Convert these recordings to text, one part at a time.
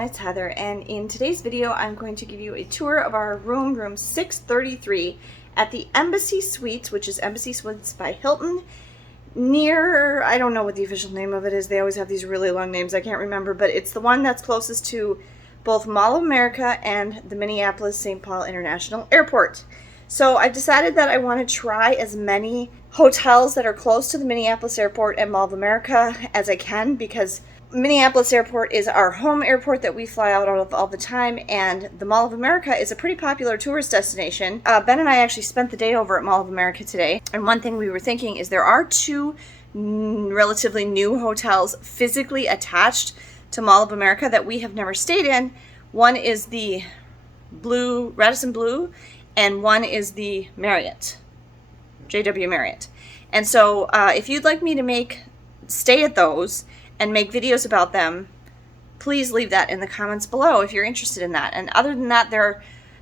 everyone, it's Heather, and in today's video I'm going to give you a tour of our room 633 at the Embassy Suites, which is Embassy Suites by Hilton, near, I don't know what the official name of it is, they always have these really long names, I can't remember, but it's the one that's closest to both Mall of America and the Minneapolis St. International Airport. So I decided that I want to try as many hotels that are close to the Minneapolis Airport and Mall of America as I can, because Minneapolis Airport is our home airport that we fly out of all the time, and the Mall of America is a pretty popular tourist destination. Ben and I actually spent the day over at Mall of America today, and one thing we were thinking is there are two relatively new hotels physically attached to Mall of America that we have never stayed in. One is the Radisson Blu, and one is the Marriott, JW Marriott. And so if you'd like me to stay at those and make videos about them, please leave that in the comments below if you're interested in that. And other than that,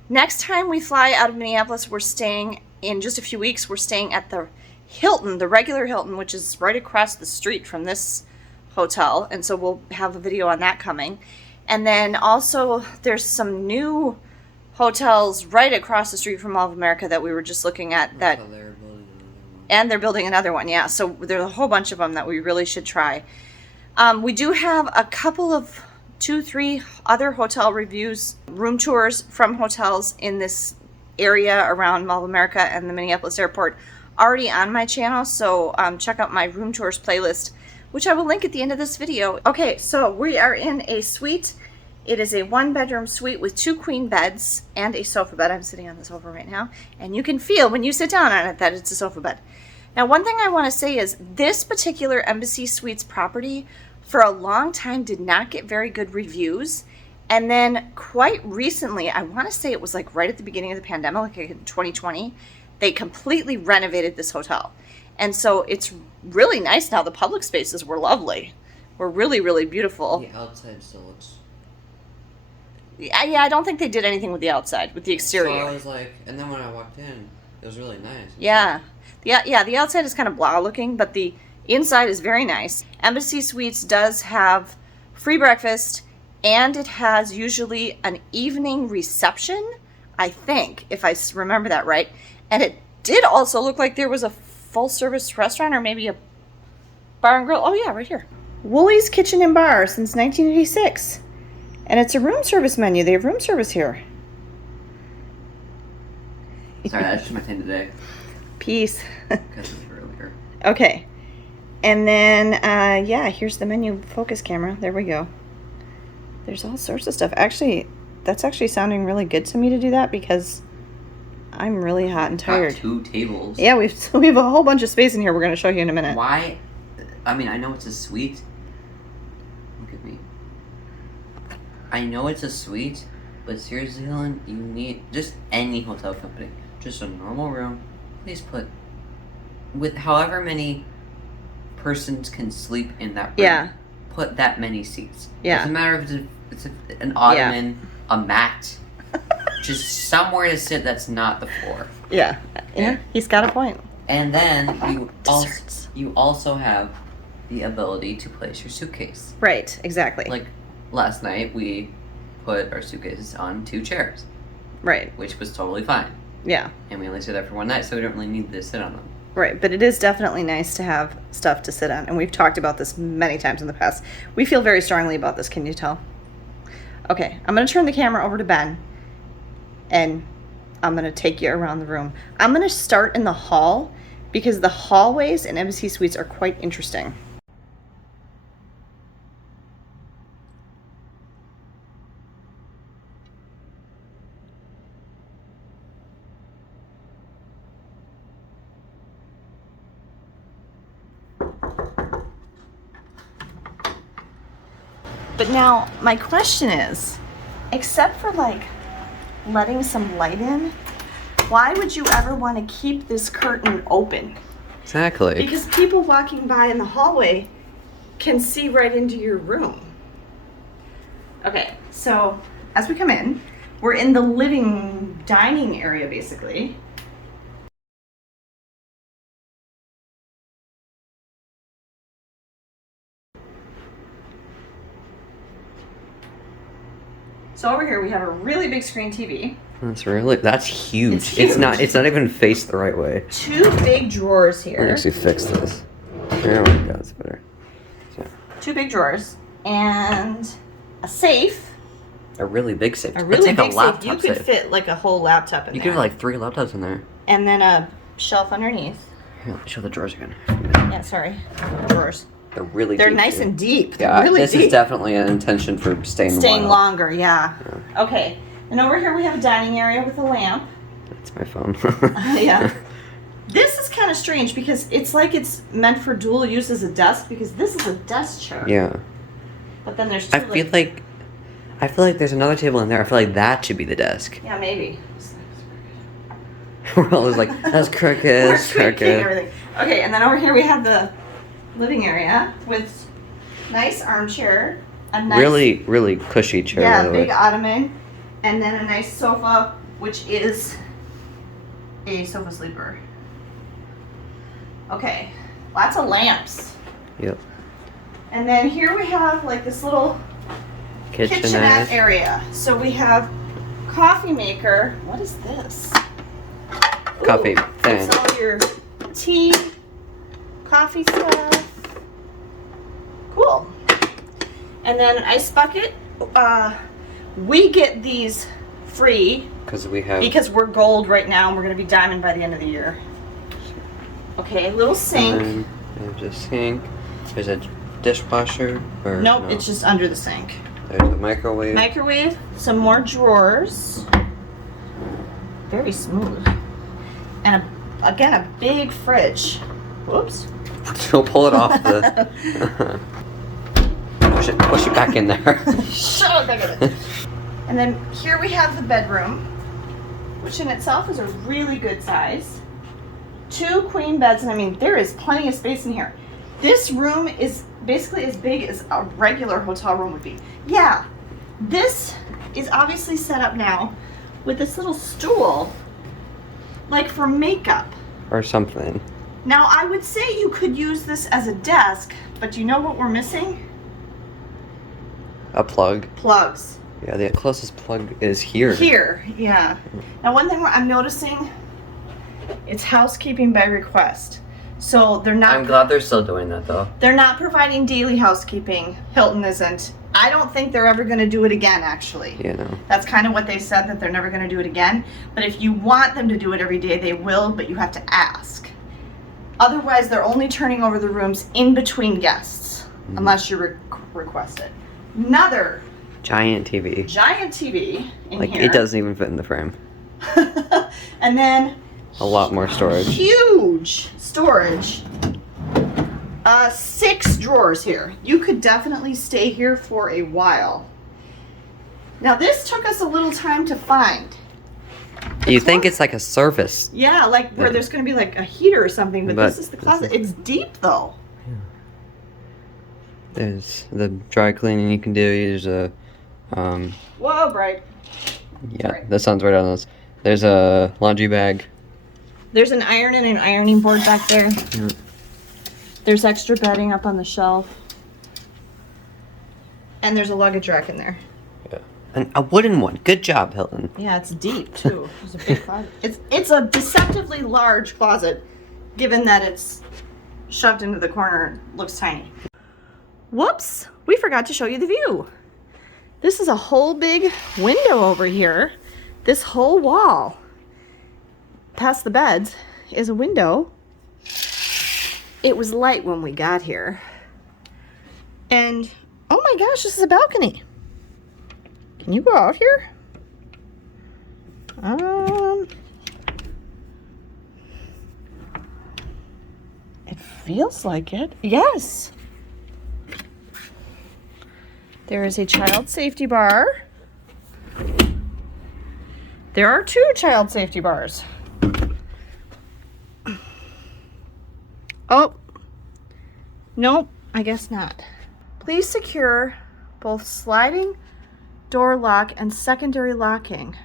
next time we fly out of Minneapolis, we're staying, in just a few weeks, we're staying at the Hilton, the regular Hilton, which is right across the street from this hotel. And so we'll have a video on that coming. And then also there's some new hotels right across the street from Mall of America that we were just looking at. And they're building another one, yeah. So there's a whole bunch of them that we really should try. We do have a couple of 2-3 other hotel reviews, room tours from hotels in this area around Mall of America and the Minneapolis Airport already on my channel. So check out my room tours playlist, which I will link at the end of this video. Okay, so we are in a suite. It is a 1-bedroom suite with 2 queen beds and a sofa bed. I'm sitting on the sofa right now, and you can feel when you sit down on it that it's a sofa bed. Now, one thing I want to say is this particular Embassy Suites property for a long time did not get very good reviews. And then quite recently, I want to say it was like right at the beginning of the pandemic, like in 2020, they completely renovated this hotel. And so it's really nice now. The public spaces were lovely. Were really, really beautiful. The outside still looks... Yeah, I don't think they did anything with the outside, with the exterior. So I was like, and then when I walked in, it was really nice. Yeah. Yeah, the outside is kind of blah looking, but the inside is very nice. Embassy Suites does have free breakfast, and it has usually an evening reception, I think, if I remember that right. And it did also look like there was a full-service restaurant or maybe a bar and grill. Oh, yeah, right here. Woolies Kitchen and Bar since 1986. And it's a room service menu. They have room service here. Sorry, that's just my thing today. Peace. Because it's earlier. Okay. And then, yeah, here's the menu focus camera. There we go. There's all sorts of stuff. Actually, that's actually sounding really good to me to do that because I'm really hot and tired. Got 2 tables. Yeah, we have a whole bunch of space in here we're going to show you in a minute. Why? I mean, I know it's a suite. Look at me. I know it's a suite, but seriously, Helen, you need just any hotel company. Just a normal room. Please put, with however many persons can sleep in that room. Yeah. Put that many seats. Yeah. Doesn't matter if it's an ottoman, a mat, just somewhere to sit that's not the floor. Yeah. Yeah. He's got a point. And then you also have the ability to place your suitcase. Right. Exactly. Like last night, we put our suitcases on 2 chairs. Right. Which was totally fine. Yeah. And we only stayed there for one night, so we don't really need to sit on them. Right, but it is definitely nice to have stuff to sit on, and we've talked about this many times in the past. We feel very strongly about this, can you tell? Okay, I'm going to turn the camera over to Ben, and I'm going to take you around the room. I'm going to start in the hall, because the hallways in Embassy Suites are quite interesting. But now, my question is, except for like letting some light in, why would you ever want to keep this curtain open? Exactly. Because people walking by in the hallway can see right into your room. Okay, so as we come in, we're in the dining area basically. So over here we have a really big screen TV. That's huge. It's huge. It's not even faced the right way. 2 big drawers here. Let me actually fix this. There we go, that's better. So, 2 big drawers and a safe. a really big safe. A really it's like big a laptop safe. You could fit like a whole laptop in You there. could have like 3 laptops in there. And then a shelf underneath. Here, let me show the drawers again. Yeah, sorry. Drawers. They're really They're deep, nice too. and deep. They're Yeah, really this deep. is definitely an intention for staying Staying wild. longer, yeah. Okay. And over here we have a dining area with a lamp. That's my phone. Yeah. This is kind of strange because it's like it's meant for dual use as a desk because this is a desk chair. Yeah. But then there's 2 I feel like there's another table in there. I feel like that should be the desk. Yeah, maybe. We're always like, that's crooked, We're that's tweaking crooked. everything. Okay, and then over here we have the living area with nice armchair, a nice Really, really cushy chair, by yeah, the big way. ottoman, and then a nice sofa, which is a sofa sleeper. Okay, lots of lamps. Yep. And then here we have like this little kitchenette area. So we have coffee maker. What is this? Coffee Ooh, fan. it's all your tea, coffee stuff. Cool. And then an ice bucket. We get these free Because we have. because we're gold right now and we're going to be diamond by the end of the year. Okay, little sink. And there's a sink. There's a dishwasher. Or, Nope, no. it's just under the sink. There's a microwave. Microwave, some more drawers. Very smooth. And again, a big fridge. Whoops. She'll pull it off the. push it back in there. Shut up, back in it. And then here we have the bedroom, which in itself is a really good size. 2 queen beds, and I mean, there is plenty of space in here. This room is basically as big as a regular hotel room would be. Yeah, this is obviously set up now with this little stool, like for makeup. Or something. Now, I would say you could use this as a desk, but you know what we're missing? A plug. Plugs. Yeah, the closest plug is here. Here, yeah. Now, one thing I'm noticing, it's housekeeping by request. So they're not. I'm glad they're still doing that though. They're not providing daily housekeeping. Hilton isn't. I don't think they're ever going to do it again, actually. You know. That's kind of what they said, that they're never going to do it again. But if you want them to do it every day, they will, but you have to ask. Otherwise, they're only turning over the rooms in between guests, unless you request it. Another Giant TV. giant TV in Like here. it doesn't even fit in the frame. And then A lot more storage. huge storage. 6 drawers here. You could definitely stay here for a while. Now this took us a little time to find. You think it's like a service. Yeah, like where Yeah. there's going to be like a heater or something, but this But is the this closet. It's deep though. There's the dry cleaning you can do. There's a, Whoa, Bright. yeah, Right. that sounds right on this. There's a laundry bag. There's an iron and an ironing board back there. Yeah. There's extra bedding up on the shelf. And there's a luggage rack in there. And a wooden one. Good job, Hilton. Yeah, it's deep too. It's a big closet. It's a deceptively large closet, given that it's shoved into the corner and looks tiny. Whoops, we forgot to show you the view. This is a whole big window over here. This whole wall, past the beds, is a window. It was light when we got here. And, oh my gosh, this is a balcony. Can you go out here? It feels like it. Yes. There is a child safety bar. There are 2 child safety bars. Oh. Nope, I guess not. Please secure both sliding door lock and secondary locking.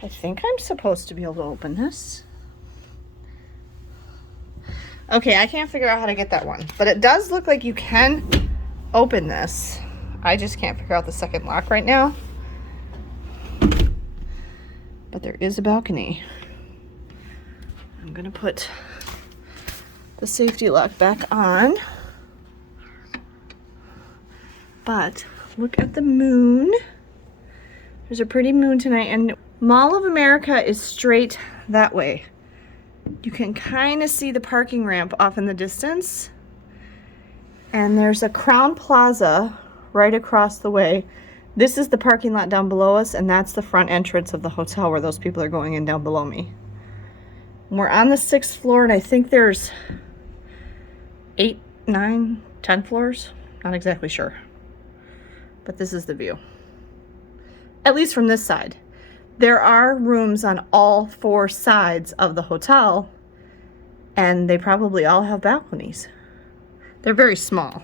I think I'm supposed to be able to open this. Okay, I can't figure out how to get that one, but it does look like you can open this. I just can't figure out the second lock right now. but there is a balcony. I'm gonna put the safety lock back on. But look at the moon. There's a pretty moon tonight, and Mall of America is straight that way. You can kind of see the parking ramp off in the distance. And there's a Crowne Plaza right across the way. This is the parking lot down below us, and that's the front entrance of the hotel where those people are going in down below me. We're on the 6th floor, and I think there's 8, 9, 10 floors. Not exactly sure. But this is the view. At least from this side. There are rooms on all 4 sides of the hotel, and they probably all have balconies. They're very small.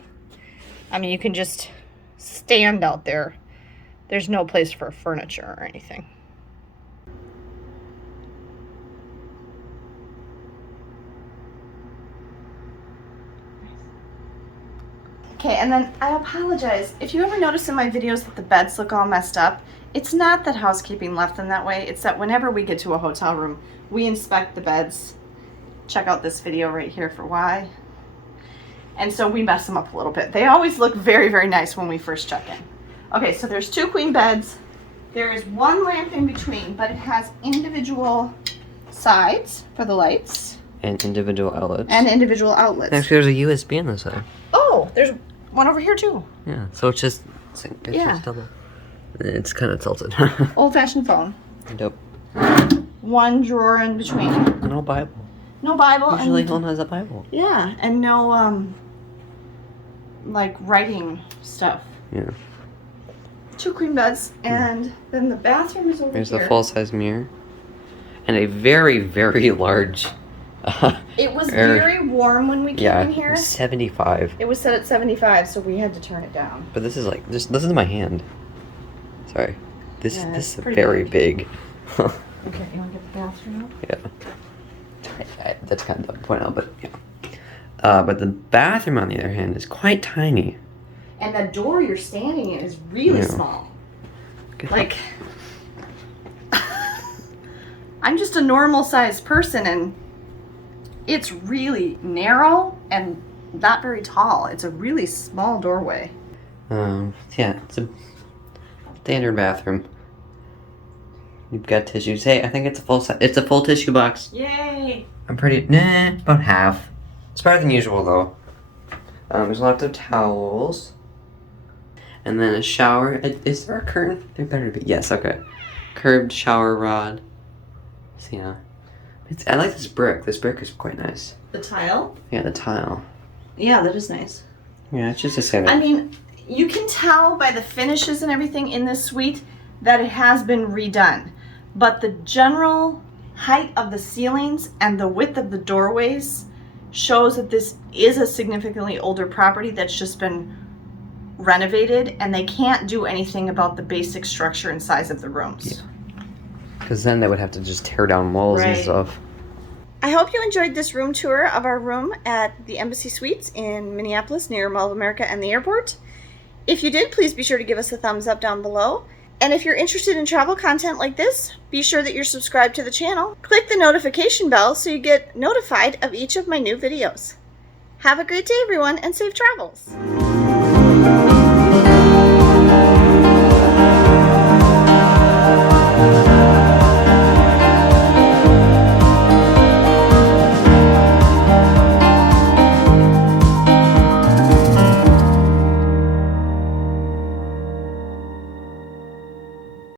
I mean, you can just stand out there. There's no place for furniture or anything. Okay, and then I apologize. If you ever notice in my videos that the beds look all messed up, it's not that housekeeping left them that way. It's that whenever we get to a hotel room, we inspect the beds. Check out this video right here for why. And so we mess them up a little bit. They always look very, very nice when we first check in. Okay, so there's 2 queen beds. There is 1 lamp in between, but it has individual sides for the lights. And individual outlets. And individual outlets. Actually, there's a USB on the side. Oh, there's one over here too. Yeah, so it's just double. It's kind of tilted. Old-fashioned phone. Dope. 1 drawer in between. No Bible. No Bible. Usually Helen has a Bible. Yeah, and no, like, writing stuff. Yeah. 2 queen beds, and then the bathroom is over There's here. a full-size mirror. And a very, very large... it was very warm when we came in here. 75. It was set at 75, so we had to turn it down. But this is like, this is my hand. Sorry. This is very big. Okay, you want to get the bathroom up? Yeah. That's kind of the point out, but yeah. But the bathroom, on the other hand, is quite tiny. And the door you're standing in is really small. Like, I'm just a normal-sized person, and it's really narrow and not very tall. It's a really small doorway. Yeah, it's a standard bathroom. You've got tissues. Hey, I think it's a full size. It's a full tissue box. Yay! About half. It's better than usual though. There's lots of towels, and then a shower. Is there a curtain? There better be. Yes. Okay. Curved shower rod. So yeah, I like this brick. This brick is quite nice. The tile? Yeah, the tile. Yeah, that is nice. Yeah, it's just a standard. I mean, you can tell by the finishes and everything in this suite that it has been redone. But the general height of the ceilings and the width of the doorways shows that this is a significantly older property that's just been renovated, and they can't do anything about the basic structure and size of the rooms. Yeah. Because then they would have to just tear down walls and stuff. I hope you enjoyed this room tour of our room at the Embassy Suites in Minneapolis near Mall of America and the airport. If you did, please be sure to give us a thumbs up down below. And if you're interested in travel content like this, be sure that you're subscribed to the channel. Click the notification bell so you get notified of each of my new videos. Have a great day, everyone, and safe travels!